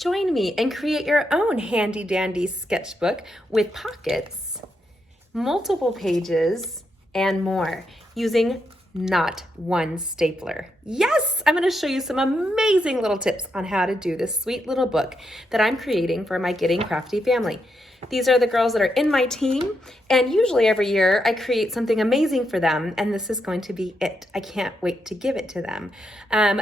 Join me and create your own handy dandy sketchbook with pockets, multiple pages, and more using not one stapler. Yes, I'm going to show you some amazing little tips on how to do this sweet little book that I'm creating for my Getting Crafty family. These are the girls that are in my team, and usually every year I create something amazing for them, and this is going to be it. I can't wait to give it to them.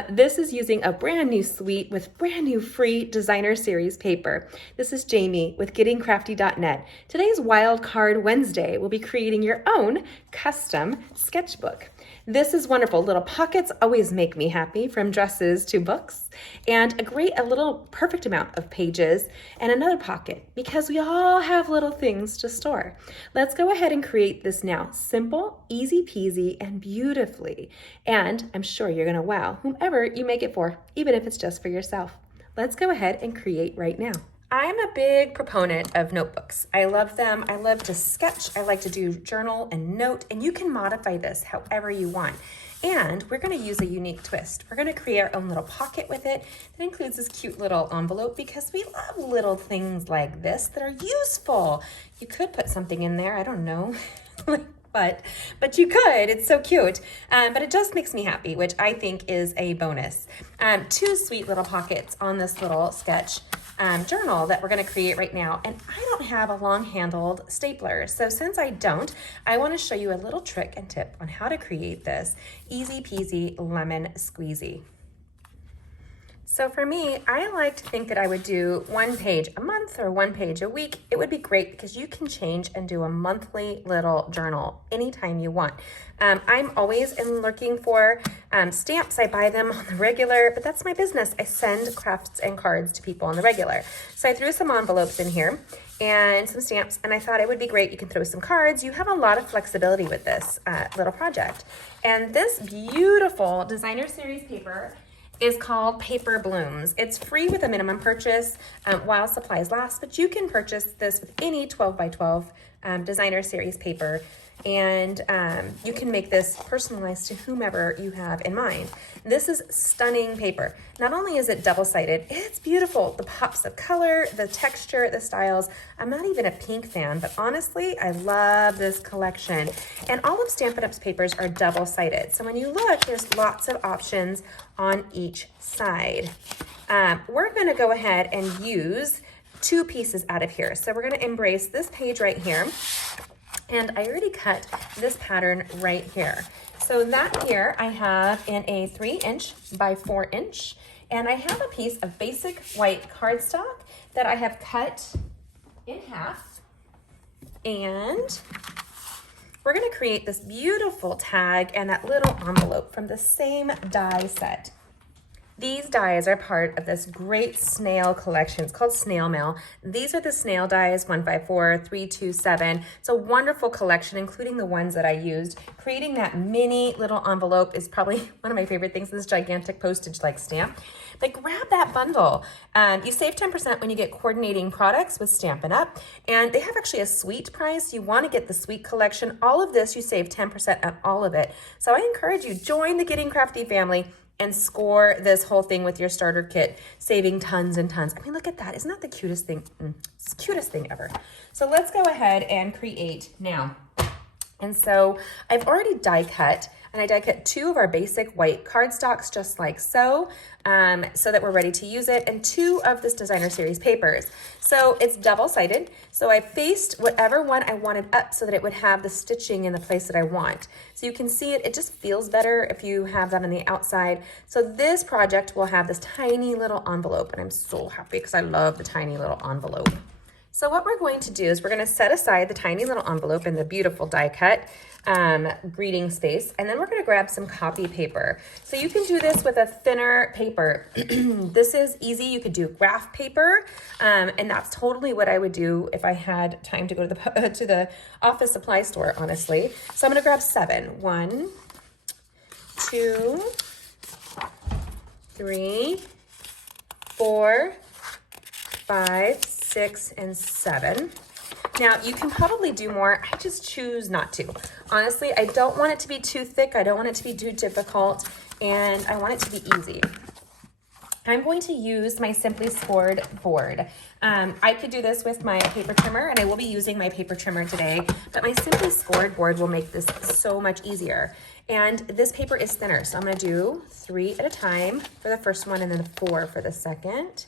This is using a brand new suite with brand new free designer series paper. This is Jamie with gettingcrafty.net. Today's Wild Card Wednesday. We'll be creating your own custom sketchbook. This is wonderful. Little pockets always make me happy, from dresses to books, and a little perfect amount of pages and another pocket, because we all have little things to store. Let's go ahead and create this now. Simple, easy peasy, and beautifully. And I'm sure you're gonna wow whomever you make it for, even if it's just for yourself. Let's go ahead and create right now. I'm a big proponent of notebooks. I love them. I love to sketch. I like to do journal and note, and you can modify this however you want. And we're going to use a unique twist. We're going to create our own little pocket with it that includes this cute little envelope, because we love little things like this that are useful. You could put something in there, I don't know. But you could, it's so cute. But it just makes me happy, which I think is a bonus. Two sweet little pockets on this little sketch journal that we're gonna create right now. And I don't have a long-handled stapler. So since I don't, I wanna show you a little trick and tip on how to create this easy peasy lemon squeezy. So for me, I like to think that I would do one page a month or one page a week. It would be great because you can change and do a monthly little journal anytime you want. I'm always looking for stamps. I buy them on the regular, but that's my business. I send crafts and cards to people on the regular. So I threw some envelopes in here and some stamps, and I thought it would be great. You can throw some cards. You have a lot of flexibility with this little project. And this beautiful designer series paper is called Paper Blooms. It's free with a minimum purchase while supplies last, but you can purchase this with any 12 by 12 designer series paper, and you can make this personalized to whomever you have in mind. This is stunning paper. Not only is it double-sided, it's beautiful. The pops of color, the texture, the styles. I'm not even a pink fan, but honestly, I love this collection. And all of Stampin' Up's papers are double-sided. So when you look, there's lots of options on each side. We're gonna go ahead and use two pieces out of here. So we're gonna embrace this page right here. And I already cut this pattern right here. So that here I have in a 3" by 4", and I have a piece of basic white cardstock that I have cut in half. And we're gonna create this beautiful tag and that little envelope from the same die set. These dies are part of this great snail collection. It's called Snail Mail. These are the snail dies, 1x4, 327. It's a wonderful collection, including the ones that I used. Creating that mini little envelope is probably one of my favorite things, this gigantic postage-like stamp. But grab that bundle. You save 10% when you get coordinating products with Stampin' Up. And they have actually a suite price. You want to get the suite collection. All of this, you save 10% on all of it. So I encourage you, join the Getting Crafty family and score this whole thing with your starter kit, saving tons and tons. I mean, look at that. Isn't that the cutest thing? It's the cutest thing ever. So let's go ahead and create now. And so I've already die cut, and I die cut two of our basic white cardstocks just like so, so that we're ready to use it, and two of this designer series papers. So it's double-sided, so I faced whatever one I wanted up so that it would have the stitching in the place that I want. So you can see it, it just feels better if you have that on the outside. So this project will have this tiny little envelope, and I'm so happy because I love the tiny little envelope. So what we're going to do is we're going to set aside the tiny little envelope in the beautiful die cut greeting space, and then we're going to grab some copy paper. So you can do this with a thinner paper. This is easy. You could do graph paper, and that's totally what I would do if I had time to go to the office supply store, honestly. So I'm going to grab 7. 1, 2, 3, 4, 5, 6, and 7. Now, you can probably do more. I just choose not to. Honestly, I don't want it to be too thick. I don't want it to be too difficult, and I want it to be easy. I'm going to use my Simply Scored board. I could do this with my paper trimmer, and I will be using my paper trimmer today, but my Simply Scored board will make this so much easier. And this paper is thinner, so I'm gonna do 3 at a time for the first one and then 4 for the second.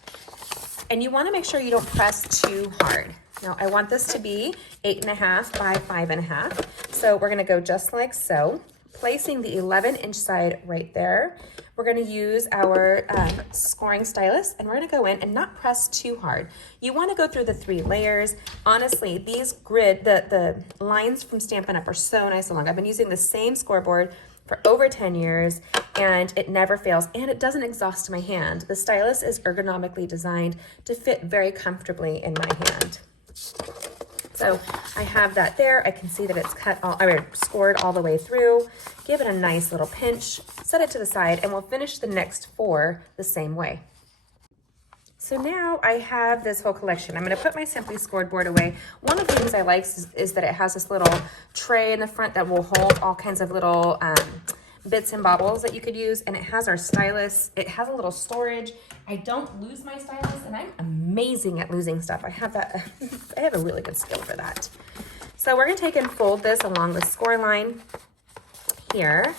And you wanna make sure you don't press too hard. Now I want this to be 8.5 by 5.5. So we're gonna go just like so, placing the 11-inch side right there. We're gonna use our scoring stylus, and we're gonna go in and not press too hard. You wanna go through the 3 layers. Honestly, these the lines from Stampin' Up! Are so nice and long. I've been using the same scoreboard for over 10 years, and it never fails, and it doesn't exhaust my hand. The stylus is ergonomically designed to fit very comfortably in my hand. So I have that there. I can see that it's scored all the way through. Give it a nice little pinch, set it to the side, and we'll finish the next 4 the same way. So now I have this whole collection. I'm gonna put my Simply Scored board away. One of the things I like is that it has this little tray in the front that will hold all kinds of little bits and bobbles that you could use, and it has our stylus. It has a little storage. I don't lose my stylus, and I'm amazing at losing stuff. I have that. I have a really good skill for that. So we're gonna take and fold this along the score line here,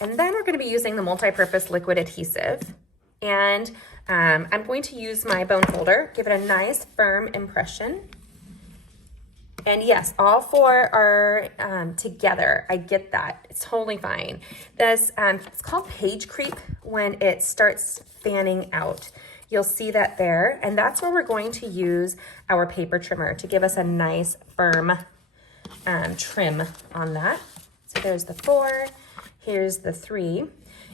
and then we're gonna be using the multi-purpose liquid adhesive, and I'm going to use my bone folder, give it a nice firm impression. And yes, all 4 are together. I get that. It's totally fine. This it's called page creep when it starts fanning out. You'll see that there, and that's where we're going to use our paper trimmer to give us a nice firm trim on that. So there's the 4, here's the 3.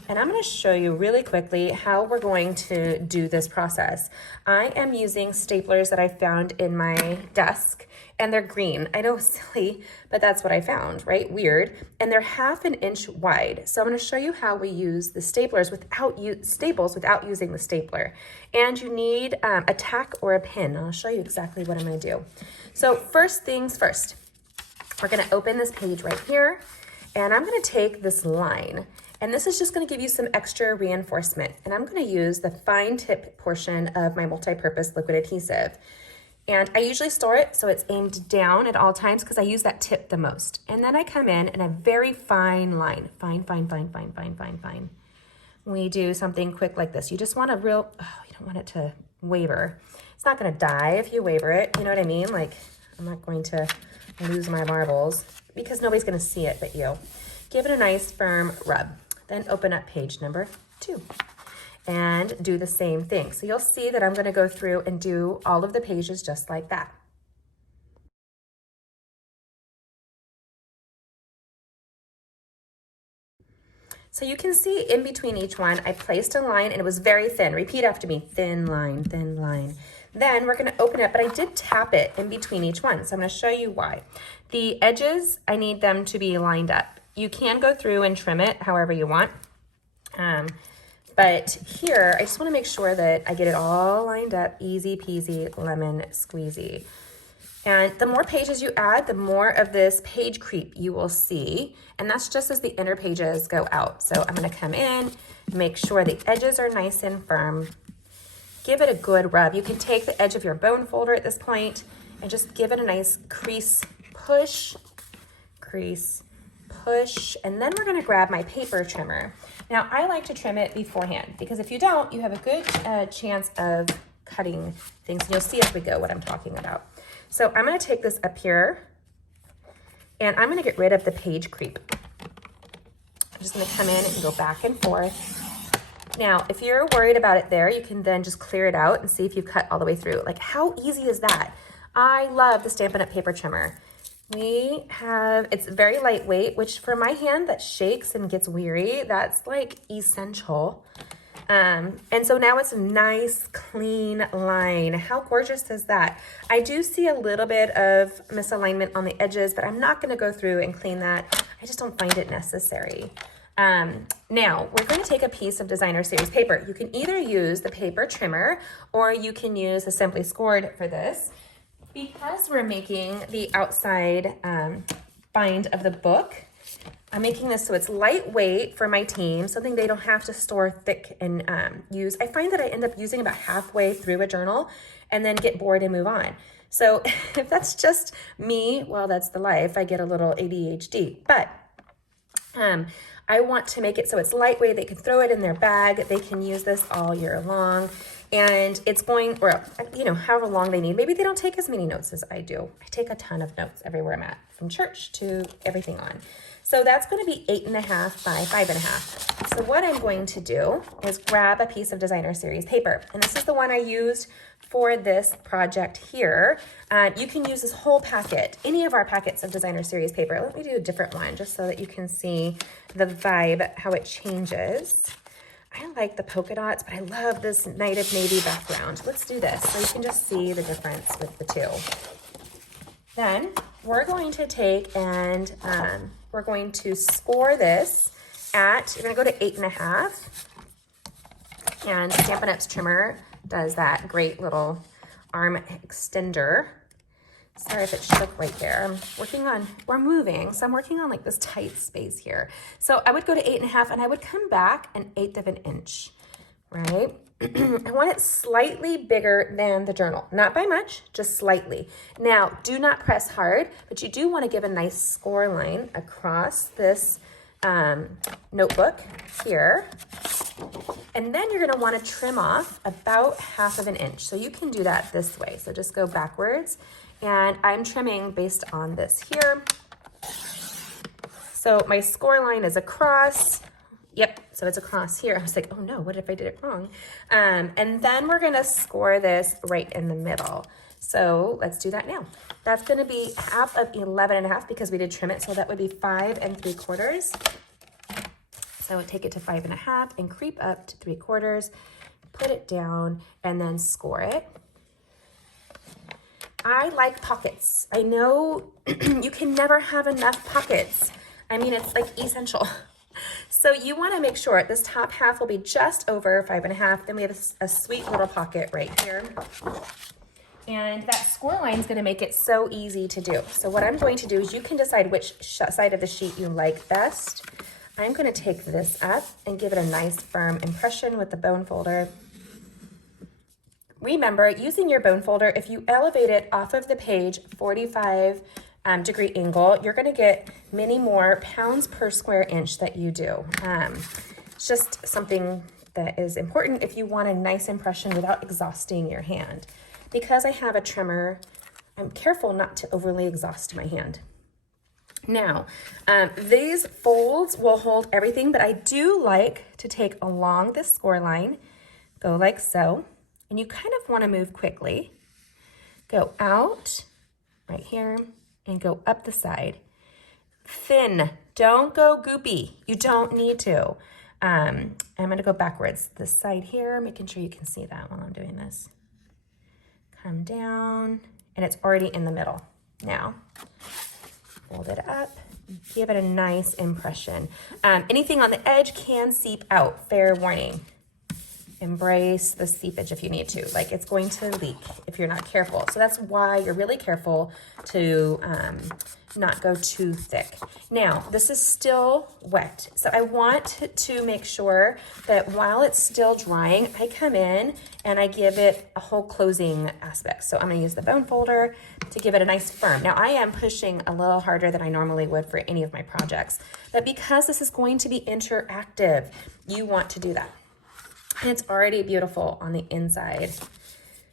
And I'm going to show you really quickly how we're going to do this process. I am using staplers that I found in my desk, and they're green. I know, silly, but that's what I found, right? Weird. And they're 1/2 inch wide. So I'm going to show you how we use the staples without using the stapler. And you need a tack or a pin. I'll show you exactly what I'm going to do. So first things first, we're going to open this page right here, and I'm going to take this line. And this is just going to give you some extra reinforcement. And I'm going to use the fine tip portion of my multi-purpose liquid adhesive. And I usually store it so it's aimed down at all times because I use that tip the most. And then I come in a very fine line. Fine, fine, fine, fine, fine, fine, fine. We do something quick like this. You just want you don't want it to waver. It's not going to die if you waver it. You know what I mean? Like, I'm not going to lose my marbles because nobody's going to see it but you. Give it a nice firm rub. Then open up page number 2 and do the same thing. So you'll see that I'm going to go through and do all of the pages just like that. So you can see in between each one, I placed a line and it was very thin. Repeat after me, thin line, thin line. Then we're gonna open it, but I did tap it in between each one. So I'm gonna show you why. The edges, I need them to be lined up. You can go through and trim it however you want. But here, I just wanna make sure that I get it all lined up, easy peasy, lemon squeezy. And the more pages you add, the more of this page creep you will see. And that's just as the inner pages go out. So I'm gonna come in, make sure the edges are nice and firm. Give it a good rub. You can take the edge of your bone folder at this point and just give it a nice crease push, and then we're gonna grab my paper trimmer. Now, I like to trim it beforehand because if you don't, you have a good chance of cutting things. And you'll see as we go what I'm talking about. So I'm gonna take this up here and I'm gonna get rid of the page creep. I'm just gonna come in and go back and forth. Now, if you're worried about it there, you can then just clear it out and see if you've cut all the way through. Like, how easy is that? I love the Stampin' Up! Paper trimmer. It's very lightweight, which for my hand that shakes and gets weary, that's like essential. And so now it's a nice, clean line. How gorgeous is that? I do see a little bit of misalignment on the edges, but I'm not gonna go through and clean that. I just don't find it necessary. Now we're going to take a piece of Designer Series paper. You can either use the paper trimmer or you can use the Simply Scored for this. Because we're making the outside bind of the book, I'm making this so it's lightweight for my team, something they don't have to store thick and use. I find that I end up using about halfway through a journal and then get bored and move on. So if that's just me, well, that's the life. I get a little ADHD, but I want to make it so it's lightweight. They can throw it in their bag. They can use this all year long. And it's going, or, you know, however long they need. Maybe they don't take as many notes as I do. I take a ton of notes everywhere I'm at, from church to everything on. So that's going to be 8.5 by 5.5. So what I'm going to do is grab a piece of Designer Series paper. And this is the one I used for this project here. You can use this whole packet, any of our packets of Designer Series paper. Let me do a different one just so that you can see the vibe, how it changes. I like the polka dots, but I love this Night of Navy background. Let's do this so you can just see the difference with the two. Then we're going to take and we're going to score this at, you're gonna go to 8.5. And Stampin' Up's trimmer does that great little arm extender. Sorry if it shook right there. We're moving, so I'm working on like this tight space here. So I would go to 8.5 and I would come back 1/8 of an inch, right? I want it slightly bigger than the journal, not by much, just slightly. Now, do not press hard, but you do want to give a nice score line across this notebook here. And then you're going to want to trim off about 1/2 of an inch. So you can do that this way. So just go backwards. And I'm trimming based on this here. So my score line is across. Yep, so it's across here. I was like, oh no, what if I did it wrong? And then we're gonna score this right in the middle. So let's do that now. That's gonna be 1/2 of 11.5 because we did trim it. So that would be 5 3/4. So take it to 5.5 and creep up to 3/4, put it down and then score it. I like pockets. I know you can never have enough pockets. I mean, it's like essential. So you want to make sure this top half will be just over 5.5. Then we have a sweet little pocket right here. And that score line is going to make it so easy to do. So what I'm going to do is you can decide which side of the sheet you like best. I'm going to take this up and give it a nice firm impression with the bone folder. Remember, using your bone folder, if you elevate it off of the page 45 degree angle, you're going to get many more pounds per square inch that you do. It's just something that is important if you want a nice impression without exhausting your hand. Because I have a trimmer, I'm careful not to overly exhaust my hand. Now, these folds will hold everything, but I do like to take along this score line, go like so. And you kind of want to move quickly. Go out right here and go up the side. Thin, don't go goopy. You don't need to. I'm going to go backwards this side here, making sure you can see that while I'm doing this. Come down, and it's already in the middle. Now, fold it up, give it a nice impression. Anything on the edge can seep out, fair warning. Embrace the seepage if you need to. Like, it's going to leak if you're not careful. So that's why you're really careful to not go too thick. Now, this is still wet. So I want to make sure that while it's still drying, I come in and I give it a whole closing aspect. So I'm gonna use the bone folder to give it a nice firm. Now I am pushing a little harder than I normally would for any of my projects, but because this is going to be interactive, you want to do that. And it's already beautiful on the inside.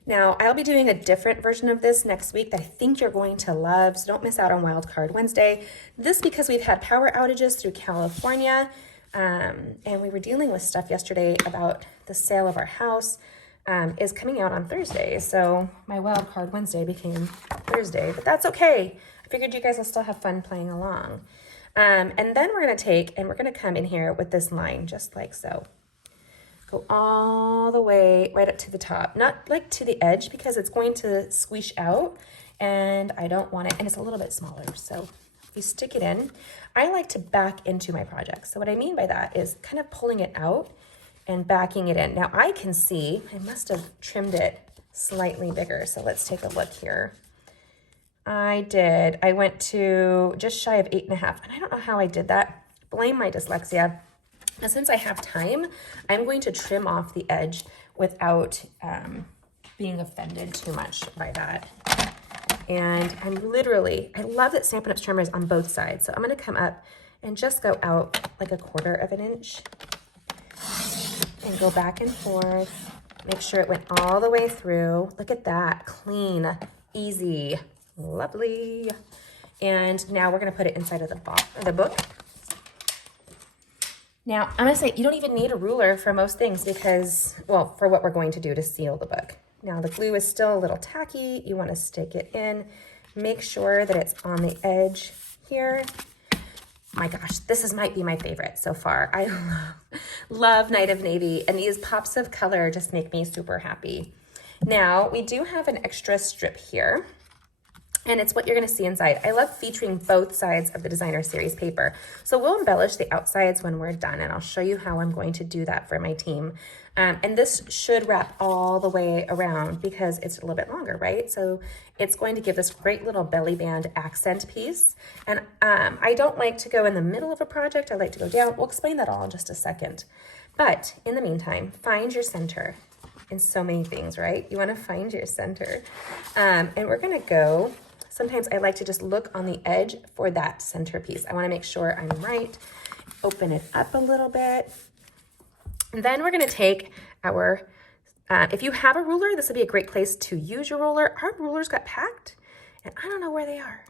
Now, I'll be doing a different version of this next week that I think you're going to love, so don't miss out on Wildcard Wednesday. This because we've had power outages through California, and we were dealing with stuff yesterday about the sale of our house is coming out on Thursday, so my Wildcard Wednesday became Thursday, but that's okay. I figured you guys will still have fun playing along. And then we're going to come in here with this line, just like so. Go all the way right up to the top, not like to the edge because it's going to squish out and I don't want it, and it's a little bit smaller. So if you stick it in, I like to back into my project. So what I mean by that is kind of pulling it out and backing it in. Now I can see, I must have trimmed it slightly bigger. So let's take a look here. I went to just shy of 8.5, and I don't know how I did that. blame my dyslexia. Now, since I have time, I'm going to trim off the edge without being offended too much by that. And I love that Stampin' Up's trimmer is on both sides. So I'm gonna come up and just go out like 1/4 of an inch and go back and forth. Make sure it went all the way through. Look at that, clean, easy, lovely. And now we're gonna put it inside of the book. Now, I'm gonna say you don't even need a ruler for most things because, well, for what we're going to do to seal the book. Now, the glue is still a little tacky. You wanna stick it in. Make sure that it's on the edge here. My gosh, this might be my favorite so far. I love Night of Navy, and these pops of color just make me super happy. Now, we do have an extra strip here, and it's what you're gonna see inside. I love featuring both sides of the designer series paper. So we'll embellish the outsides when we're done, and I'll show you how I'm going to do that for my team. And this should wrap all the way around because it's a little bit longer, right? So it's going to give this great little belly band accent piece. And I don't like to go in the middle of a project. I like to go down. We'll explain that all in just a second. But in the meantime, find your center in so many things, right? You wanna find your center. And we're gonna go, sometimes I like to just look on the edge for that centerpiece. I wanna make sure I'm right. Open it up a little bit. And then we're gonna take our, if you have a ruler, this would be a great place to use your ruler. Our rulers got packed and I don't know where they are.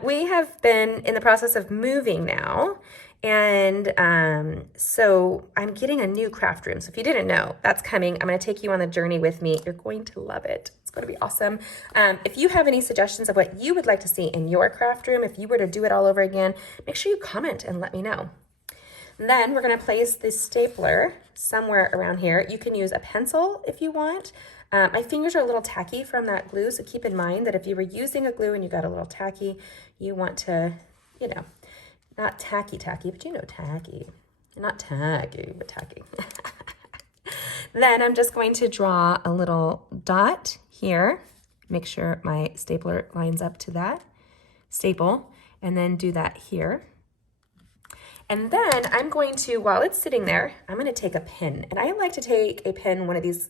We have been in the process of moving now. And so I'm getting a new craft room. So if you didn't know, that's coming. I'm gonna take you on the journey with me. You're going to love it. It's gonna be awesome. If you have any suggestions of what you would like to see in your craft room, if you were to do it all over again, make sure you comment and let me know. Then we're gonna place this stapler somewhere around here. You can use a pencil if you want. My fingers are a little tacky from that glue, so keep in mind that if you were using a glue and you got a little tacky, you want to, you know, not tacky, but you know tacky. Not tacky, but tacky. Then I'm just going to draw a little dot here. Make sure my stapler lines up to that staple, and then do that here. And then I'm going to, while it's sitting there, I'm gonna take a pin. And I like to take a pin, one of these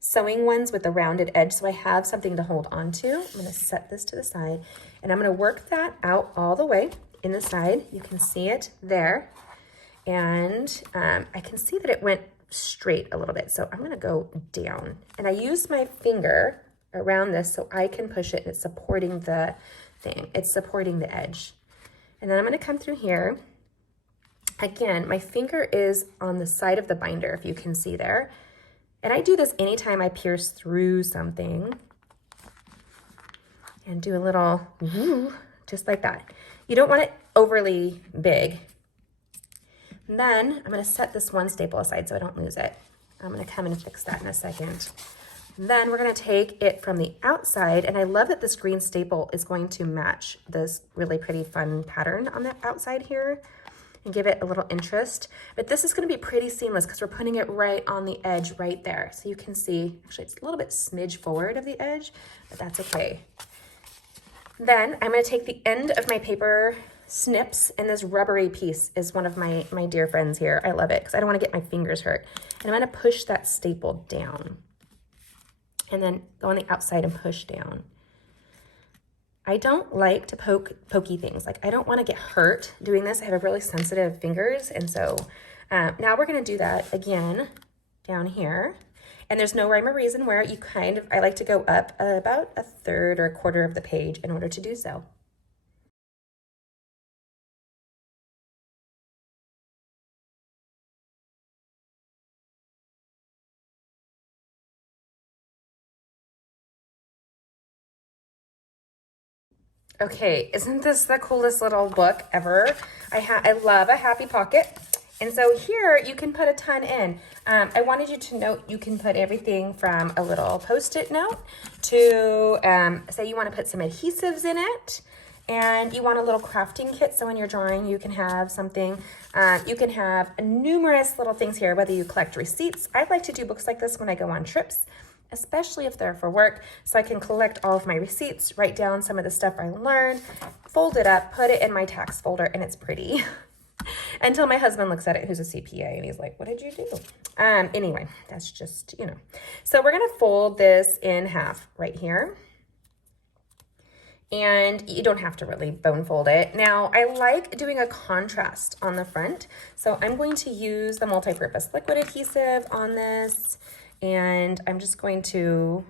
sewing ones with the rounded edge, so I have something to hold on to. I'm gonna set this to the side, and I'm gonna work that out all the way in the side. You can see it there. And I can see that it went straight a little bit, so I'm gonna go down. And I use my finger around this so I can push it, and it's supporting the thing. It's supporting the edge. And then I'm gonna come through here. Again, my finger is on the side of the binder, if you can see there. And I do this anytime I pierce through something. And do a little woo, just like that. You don't want it overly big. And then I'm gonna set this one staple aside so I don't lose it. I'm gonna come and fix that in a second. And then we're gonna take it from the outside, and I love that this green staple is going to match this really pretty fun pattern on the outside here and give it a little interest. But this is gonna be pretty seamless because we're putting it right on the edge right there. So you can see, actually it's a little bit smidge forward of the edge, but that's okay. Then I'm gonna take the end of my paper snips, and this rubbery piece is one of my dear friends here. I love it because I don't wanna get my fingers hurt. And I'm gonna push that staple down and then go on the outside and push down. I don't like to pokey things. Like I don't wanna get hurt doing this. I have really sensitive fingers. And so now we're gonna do that again down here. And there's no rhyme or reason where you I like to go up about 1/3 or 1/4 of the page in order to do so. Okay, isn't this the coolest little book ever? I love a happy pocket. And so here you can put a ton in. I wanted you to note you can put everything from a little Post-it note to, say you want to put some adhesives in it, and you want a little crafting kit. So when you're drawing, you can have something. You can have numerous little things here, whether you collect receipts. I like to do books like this when I go on trips, especially if they're for work, so I can collect all of my receipts, write down some of the stuff I learned, fold it up, put it in my tax folder, and it's pretty. Until my husband looks at it, who's a CPA, and he's like, what did you do? Anyway, that's just, you know. So we're gonna fold this in half right here. And you don't have to really bone fold it. Now, I like doing a contrast on the front. So I'm going to use the multi-purpose liquid adhesive on this. And I'm just going to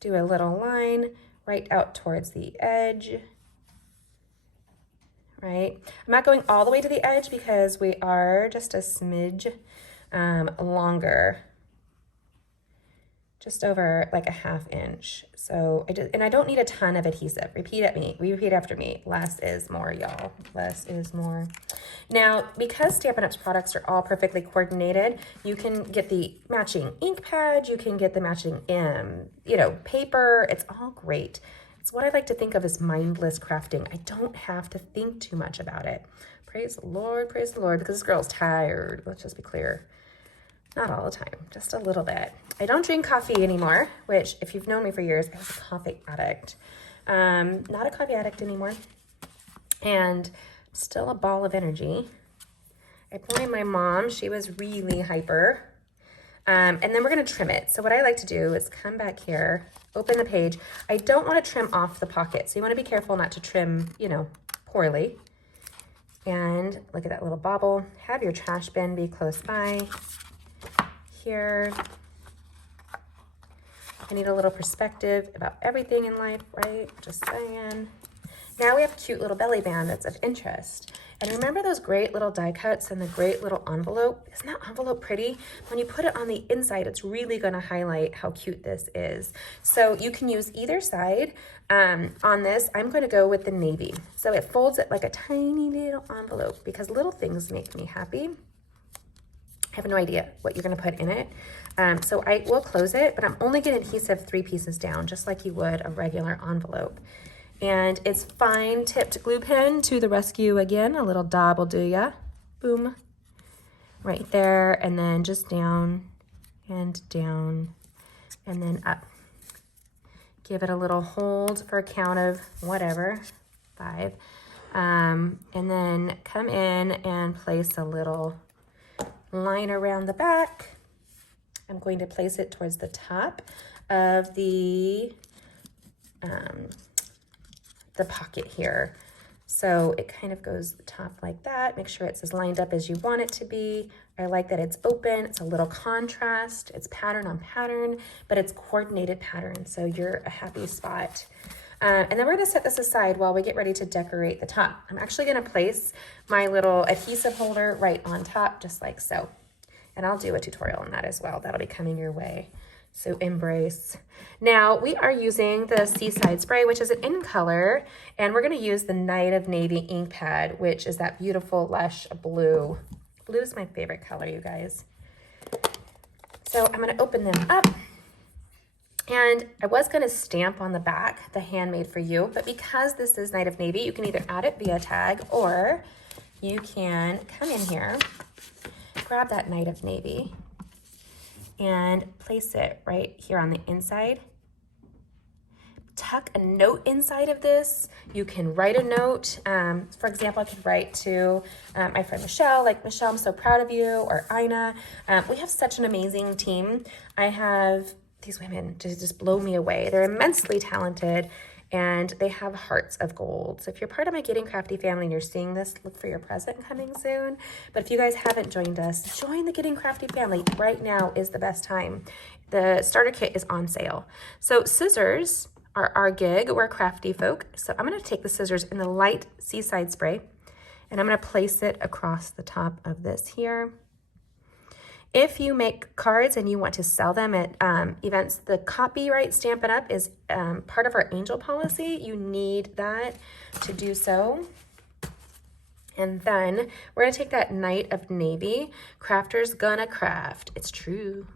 do a little line right out towards the edge. Right? I'm not going all the way to the edge because we are just a smidge longer, just over like a 1/2 inch. So I don't need a ton of adhesive. Repeat after me. Less is more, y'all. Less is more. Now, because Stampin' Up's products are all perfectly coordinated, you can get the matching ink pad, you can get the matching, paper. It's all great. It's what I like to think of as mindless crafting. I don't have to think too much about it. Praise the Lord, because this girl's tired. Let's just be clear. Not all the time, just a little bit. I don't drink coffee anymore, which if you've known me for years, I was a coffee addict. Not a coffee addict anymore. And still a ball of energy. I blamed my mom. She was really hyper. And then we're gonna trim it. So what I like to do is come back here, open the page. I don't wanna trim off the pocket. So you wanna be careful not to trim, poorly. And look at that little bobble. Have your trash bin be close by. Here. I need a little perspective about everything in life, right? Just saying. Now we have a cute little belly band that's of interest. And remember those great little die cuts and the great little envelope? Isn't that envelope pretty? When you put it on the inside, it's really gonna highlight how cute this is. So you can use either side. On this, I'm gonna go with the navy. So it folds it like a tiny little envelope because little things make me happy. I have no idea what you're gonna put in it. So I will close it, but I'm only gonna adhesive 3 pieces down, just like you would a regular envelope. And it's fine tipped glue pen to the rescue again. A little dab will do ya. Boom. Right there, and then just down, and then up. Give it a little hold for a count of whatever, 5. And then come in and place a little line around the back. I'm going to place it towards the top of the pocket here. So it kind of goes the top like that. Make sure it's as lined up as you want it to be. I like that it's open. It's a little contrast. It's pattern on pattern, but it's coordinated pattern. So you're a happy spot. And then we're gonna set this aside while we get ready to decorate the top. I'm actually gonna place my little adhesive holder right on top, just like so. And I'll do a tutorial on that as well. That'll be coming your way. So embrace. Now we are using the Seaside Spray, which is an in color, and we're gonna use the Night of Navy ink pad, which is that beautiful lush blue. Blue is my favorite color, you guys. So I'm gonna open them up. And I was gonna stamp on the back, the Handmade for You, but because this is Night of Navy, you can either add it via tag or you can come in here, grab that Night of Navy, and place it right here on the inside. Tuck a note inside of this. You can write a note. For example, I could write to my friend Michelle, like, Michelle, I'm so proud of you, or Ina. We have such an amazing team. I have these women just blow me away. They're immensely talented and they have hearts of gold. So if you're part of my Getting Crafty family and you're seeing this, look for your present coming soon. But if you guys haven't joined us, join the Getting Crafty family. Right now is the best time. The starter kit is on sale. So scissors are our gig. We're crafty folk. So I'm gonna take the scissors in the light Seaside Spray and I'm gonna place it across the top of this here. If you make cards and you want to sell them at events, the copyright Stampin' Up! Is part of our angel policy. You need that to do so. And then we're gonna take that Night of Navy. Crafters gonna craft. It's true.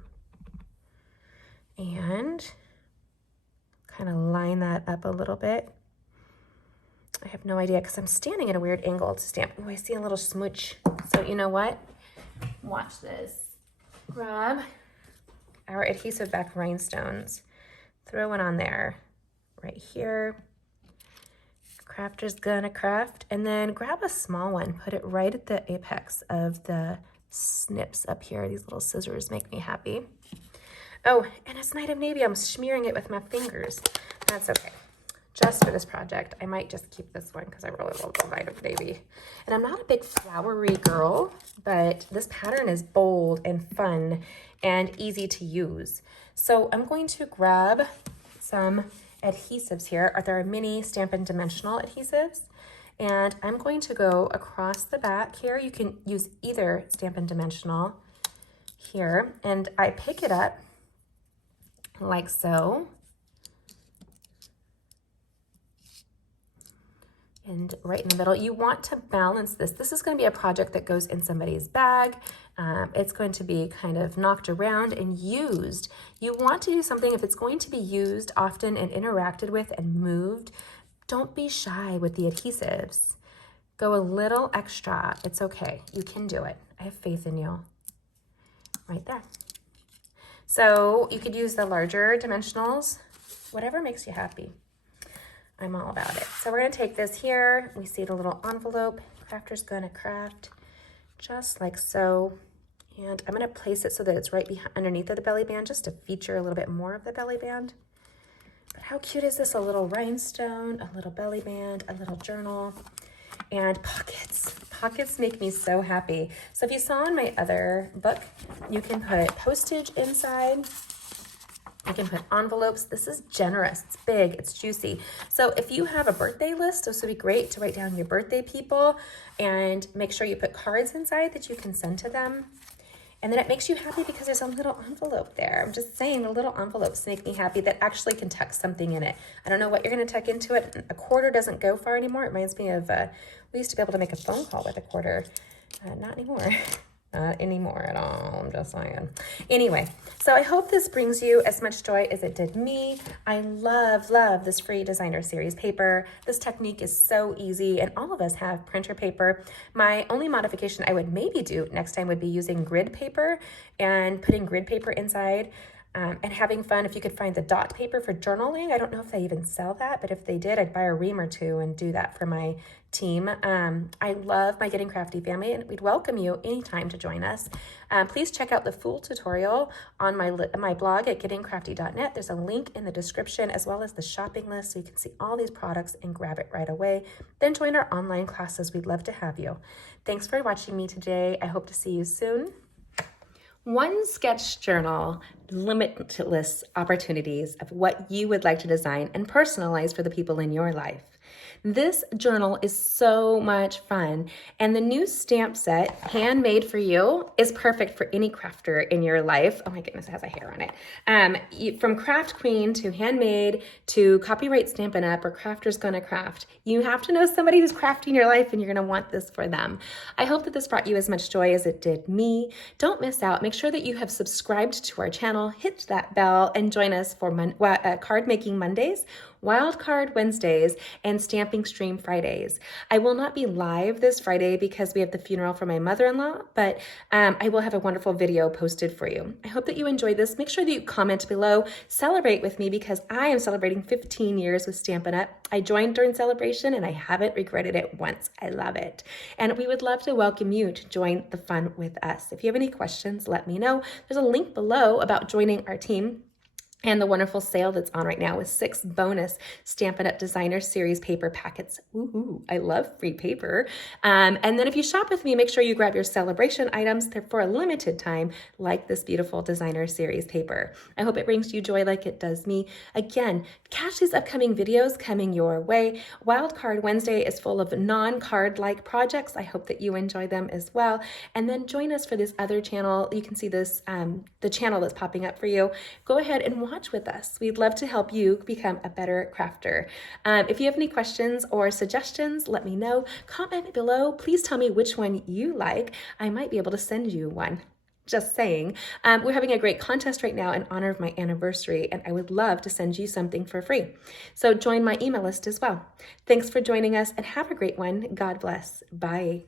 And kind of line that up a little bit. I have no idea because I'm standing at a weird angle to stamp. Oh, I see a little smooch. So you know what? Watch this. Grab our adhesive back rhinestones. Throw one on there, right here. Crafter's gonna craft, and then grab a small one, put it right at the apex of the snips up here. These little scissors make me happy. Oh, and it's Night of Navy. I'm smearing it with my fingers. That's okay. Just for this project, I might just keep this one because I really love the Night of Navy. And I'm not a big flowery girl, but this pattern is bold and fun and easy to use. So I'm going to grab some adhesives here. There are mini Stampin' dimensional adhesives, and I'm going to go across the back here. You can use either Stampin' dimensional here, and I pick it up like so, and right in the middle. You want to balance this. This is going to be a project that goes in somebody's bag. It's going to be kind of knocked around and used. You want to do something, if it's going to be used often and interacted with and moved, don't be shy with the adhesives. Go a little extra. It's okay. You can do it. I have faith in you. Right there. So you could use the larger dimensionals, whatever makes you happy. I'm all about it. So we're going to take this here. We see the little envelope. Crafter's going to craft just like so. And I'm going to place it so that it's right behind, underneath of the belly band, just to feature a little bit more of the belly band. But how cute is this? A little rhinestone, a little belly band, a little journal, and pockets. Pockets make me so happy. So if you saw in my other book, you can put postage inside. You can put envelopes. This is generous. It's big. It's juicy. So if you have a birthday list, this would be great to write down your birthday people and make sure you put cards inside that you can send to them. And then it makes you happy because there's a little envelope there. I'm just saying, the little envelopes make me happy that actually can tuck something in it. I don't know what you're going to tuck into it. A quarter doesn't go far anymore. It reminds me of, we used to be able to make a phone call with a quarter. Not anymore. Not anymore at all, I'm just saying. Anyway, so I hope this brings you as much joy as it did me. I love this free designer series paper. This technique is so easy, and all of us have printer paper. My only modification I would maybe do next time would be using grid paper and putting grid paper inside. And having fun. If you could find the dot paper for journaling. I don't know if they even sell that, but if they did, I'd buy a ream or two and do that for my team. I love my Getting Crafty family, and we'd welcome you anytime to join us. Please check out the full tutorial on my blog at gettingcrafty.net. There's a link in the description, as well as the shopping list, so you can see all these products and grab it right away. Then join our online classes. We'd love to have you. Thanks for watching me today. I hope to see you soon. One sketch journal, limitless opportunities of what you would like to design and personalize for the people in your life. This journal is so much fun, and the new stamp set, Handmade for You, is perfect for any crafter in your life. Oh my goodness, it has a hair on it. From Craft Queen to Handmade to Copyright Stampin' Up! Or Crafter's Gonna Craft, you have to know somebody who's crafting your life, and you're gonna want this for them. I hope that this brought you as much joy as it did me. Don't miss out. Make sure that you have subscribed to our channel, hit that bell, and join us for Card Making Mondays, Wild Card Wednesdays, and Stamping Stream Fridays. I will not be live this Friday because we have the funeral for my mother-in-law, but I will have a wonderful video posted for you. I hope that you enjoyed this. Make sure that you comment below. Celebrate with me because I am celebrating 15 years with Stampin' Up! I joined during celebration and I haven't regretted it once. I love it. And we would love to welcome you to join the fun with us. If you have any questions, let me know. There's a link below about joining our team and the wonderful sale that's on right now with 6 bonus Stampin' Up! Designer Series paper packets. Ooh, I love free paper. And then if you shop with me, make sure you grab your celebration items. They're for a limited time, like this beautiful Designer Series paper. I hope it brings you joy like it does me. Again, catch these upcoming videos coming your way. Wildcard Wednesday is full of non-card-like projects. I hope that you enjoy them as well. And then join us for this other channel. You can see this, the channel that's popping up for you. Go ahead and watch with us. We'd love to help you become a better crafter. If you have any questions or suggestions, let me know. Comment below. Please tell me which one you like. I might be able to send you one. Just saying. We're having a great contest right now in honor of my anniversary, and I would love to send you something for free. So join my email list as well. Thanks for joining us and have a great one. God bless. Bye.